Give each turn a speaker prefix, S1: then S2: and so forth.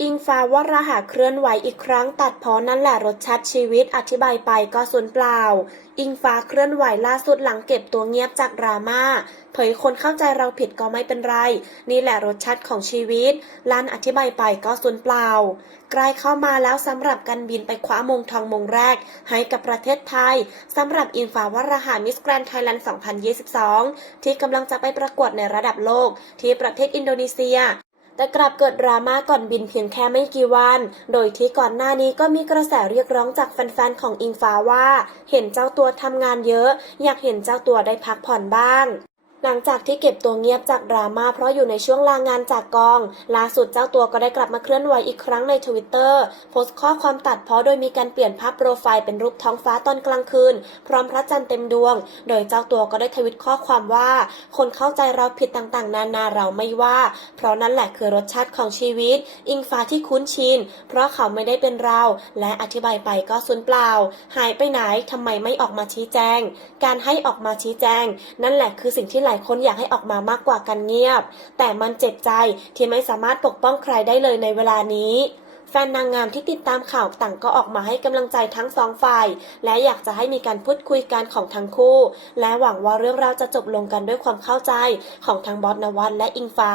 S1: อิงฟ้าวราหะเคลื่อนไหวอีกครั้งตัดพอนั่นแหละรสชาติชีวิตอธิบายไปก็สูญเปล่า อิงฟ้าเคลื่อนไหวล่าสุดหลังเก็บตัวเงียบจากดราม่าเผยคนเข้าใจเราผิดก็ไม่เป็นไร นี่แหละรสชาติของชีวิตลันอธิบายไปก็สูญเปล่า ใกล้เข้ามาแล้วสำหรับการบินไปคว้ามงทองมงแรก ให้กับประเทศไทยสำหรับอิงฟ้าวราหะมิสแกรนไทยแลนด์ 2022 ที่กำลังจะไปประกวดในระดับโลก ที่ประเทศอินโดนีเซีย แต่กลับเกิดดราม่าก่อนบินเพียงแค่ไม่กี่วัน โดยที่ก่อนหน้านี้ก็มีกระแสเรียกร้องจากแฟนๆของอิงฟ้าว่า เห็นเจ้าตัวทำงานเยอะ อยากเห็นเจ้าตัวได้พักผ่อนบ้าง หลังจากที่เก็บตัวเงียบจากดราม่าเพราะอยู่ในช่วงลางานจากกอง ล่าสุดเจ้าตัวก็ได้กลับมาเคลื่อนไหวอีกครั้งในทวิตเตอร์โพสต์ข้อความตัดเพราะโดยมีการเปลี่ยนภาพโปรไฟล์เป็นรูปท้องฟ้าตอนกลางคืน พร้อมพระจันทร์เต็มดวง โดยเจ้าตัวก็ได้ทวิตข้อความว่า คนเข้าใจเราผิดต่างๆ นานาเราไม่ว่า เพราะนั่นแหละคือรสชาติของชีวิต อิงฟ้าที่คุ้นชินเพราะเขาไม่ได้เป็นเรา และอธิบายไปก็สูญเปล่า หายไปไหนทำไมไม่ออกมาชี้แจง การให้ออกมาชี้แจง นั่นแหละคือสิ่งที่หลายคนอยากให้ออกมามากกว่ากันเงียบ แต่มันเจ็บใจที่ไม่สามารถปกป้องใครได้เลยในเวลานี้แฟนนางงามที่ติดตามข่าวต่างก็ออกมาให้กำลังใจทั้งสองฝ่าย และอยากจะให้มีการพูดคุยกันของทั้งคู่ และหวังว่าเรื่องราวจะจบลงกันด้วยความเข้าใจของทั้งบอสนวัตและอิงฟ้า